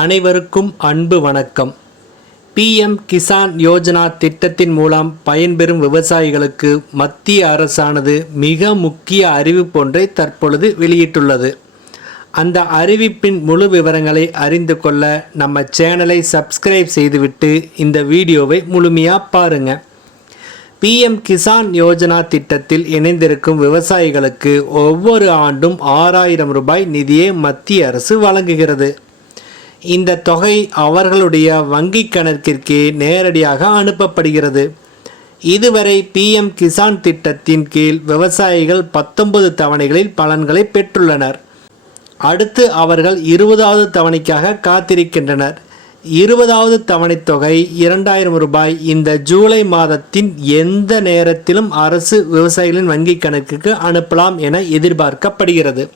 அனைவருக்கும் அன்பு வணக்கம். PM கிசான் யோஜனா திட்டத்தின் மூலம் பயன்பெறும் விவசாயிகளுக்கு மத்திய அரசானது மிக முக்கிய அறிவிப்பொன்றை தற்பொழுது வெளியிட்டுள்ளது. அந்த அறிவிப்பின் முழு விவரங்களை அறிந்து கொள்ள நம்ம சேனலை சப்ஸ்கிரைப் செய்துவிட்டு இந்த வீடியோவை முழுமையாக பாருங்க. PM கிசான் யோஜனா திட்டத்தில் இணைந்திருக்கும் விவசாயிகளுக்கு ஒவ்வொரு ஆண்டும் 6000 ரூபாய் நிதியை மத்திய அரசு வழங்குகிறது. இந்த தொகை அவர்களுடைய வங்கி கணக்கிற்கு நேரடியாக அனுப்பப்படுகிறது. இதுவரை PM கிசான் திட்டத்தின் கீழ் விவசாயிகள் 19 தவணைகளில் பலன்களை பெற்றுள்ளனர். அடுத்து அவர்கள் 20வது தவணைக்காக காத்திருக்கின்றனர். 20வது தவணை தொகை 2000 ரூபாய் இந்த ஜூலை மாதத்தின் எந்த நேரத்திலும் அரசு விவசாயிகளின் வங்கி கணக்குக்கு அனுப்பலாம் என எதிர்பார்க்கப்படுகிறது.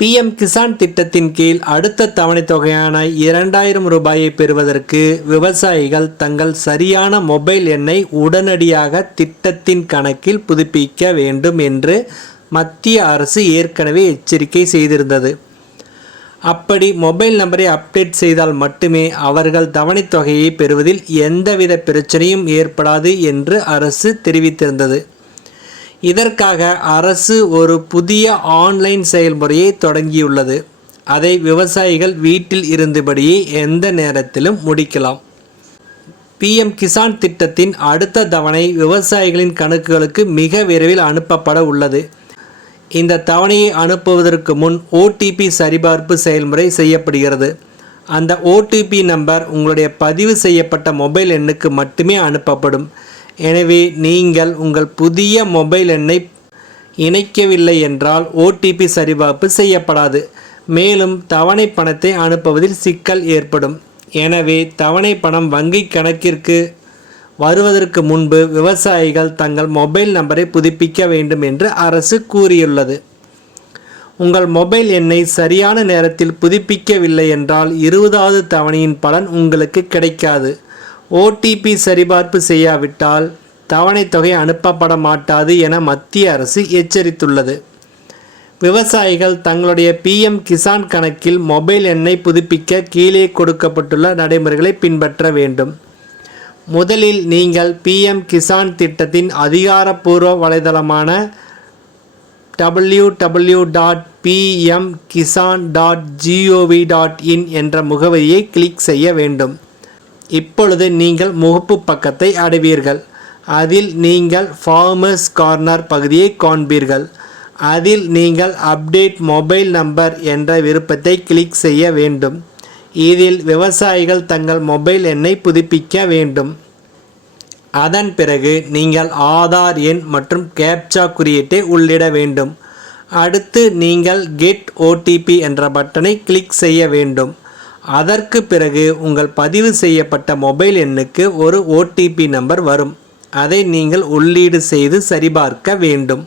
PM கிசான் திட்டத்தின் கீழ் அடுத்த தவணை தொகையான 2000 ரூபாயை பெறுவதற்கு விவசாயிகள் தங்கள் சரியான மொபைல் எண்ணை உடனடியாக திட்டத்தின் கணக்கில் புதுப்பிக்க வேண்டும் என்று மத்திய அரசு ஏற்கனவே எச்சரிக்கை செய்திருந்தது. அப்படி மொபைல் நம்பரை அப்டேட் செய்தால் மட்டுமே அவர்கள் தவணை தொகையை பெறுவதில் எந்தவித பிரச்சனையும் ஏற்படாது என்று அரசு தெரிவித்திருந்தது. இதற்காக அரசு ஒரு புதிய ஆன்லைன் செயல்முறையை தொடங்கியுள்ளது. அதை விவசாயிகள் வீட்டில் இருந்தபடியே எந்த நேரத்திலும் முடிக்கலாம். PM கிசான் திட்டத்தின் அடுத்த தவணை விவசாயிகளின் கணக்குகளுக்கு மிக விரைவில் அனுப்பப்பட உள்ளது. இந்த தவணையை அனுப்புவதற்கு முன் OTP சரிபார்ப்பு செயல்முறை செய்யப்படுகிறது. அந்த OTP நம்பர் உங்களுடைய பதிவு செய்யப்பட்ட மொபைல் எண்ணுக்கு மட்டுமே அனுப்பப்படும். எனவே நீங்கள் உங்கள் புதிய மொபைல் எண்ணை இணைக்கவில்லை என்றால் OTP சரிபார்ப்பு செய்யப்படாது. மேலும் தவணை பணத்தை அனுப்புவதில் சிக்கல் ஏற்படும். எனவே தவணை பணம் வங்கி கணக்கிற்கு வருவதற்கு முன்பு விவசாயிகள் தங்கள் மொபைல் நம்பரை புதுப்பிக்க வேண்டும் என்று அரசு கூறியுள்ளது. உங்கள் மொபைல் எண்ணை சரியான நேரத்தில் புதுப்பிக்கவில்லை என்றால் 20வது தவணையின் பலன் உங்களுக்கு கிடைக்காது. OTP சரிபார்ப்பு செய்யாவிட்டால் தவணை தொகை அனுப்பப்பட மாட்டாது என மத்திய அரசு எச்சரித்துள்ளது. விவசாயிகள் தங்களுடைய PM கிசான் கணக்கில் மொபைல் எண்ணை புதுப்பிக்க கீழே கொடுக்கப்பட்டுள்ள நடைமுறைகளை பின்பற்ற வேண்டும். முதலில் நீங்கள் PM கிசான் திட்டத்தின் அதிகாரப்பூர்வ வலைதளமான www.pmkisan.gov.in என்ற முகவரியை கிளிக் செய்ய வேண்டும். இப்பொழுது நீங்கள் முகப்பு பக்கத்தை அடைவீர்கள். அதில் நீங்கள் ஃபார்மர்ஸ் கார்னர் பகுதியை காண்பீர்கள். அதில் நீங்கள் அப்டேட் மொபைல் நம்பர் என்ற விருப்பத்தை கிளிக் செய்ய வேண்டும். இதில் விவசாயிகள் தங்கள் மொபைல் எண்ணை புதுப்பிக்க வேண்டும். அதன் பிறகு நீங்கள் ஆதார் எண் மற்றும் கேப்சா குறியீட்டை உள்ளிட வேண்டும். அடுத்து நீங்கள் கெட் OTP என்ற பட்டனை கிளிக் செய்ய வேண்டும். அதற்கு பிறகு உங்கள் பதிவு செய்யப்பட்ட மொபைல் எண்ணுக்கு ஒரு OTP நம்பர் வரும். அதை நீங்கள் உள்ளீடு செய்து சரிபார்க்க வேண்டும்.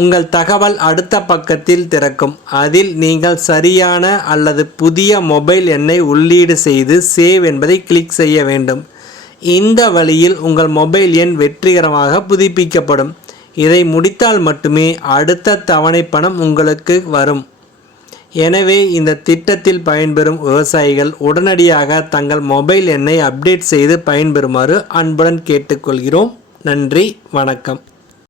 உங்கள் தகவல் அடுத்த பக்கத்தில் திறக்கும். அதில் நீங்கள் சரியான அல்லது புதிய மொபைல் எண்ணை உள்ளீடு செய்து சேவ் என்பதை கிளிக் செய்ய வேண்டும். இந்த வழியில் உங்கள் மொபைல் எண் வெற்றிகரமாக புதுப்பிக்கப்படும். இதை முடித்தால் மட்டுமே அடுத்த தவணை பணம் உங்களுக்கு வரும். எனவே இந்த திட்டத்தில் பயன்பெறும் விவசாயிகள் உடனடியாக தங்கள் மொபைல் எண்ணை அப்டேட் செய்து பயன்பெறுமாறு அன்புடன் கேட்டுக்கொள்கிறோம். நன்றி, வணக்கம்.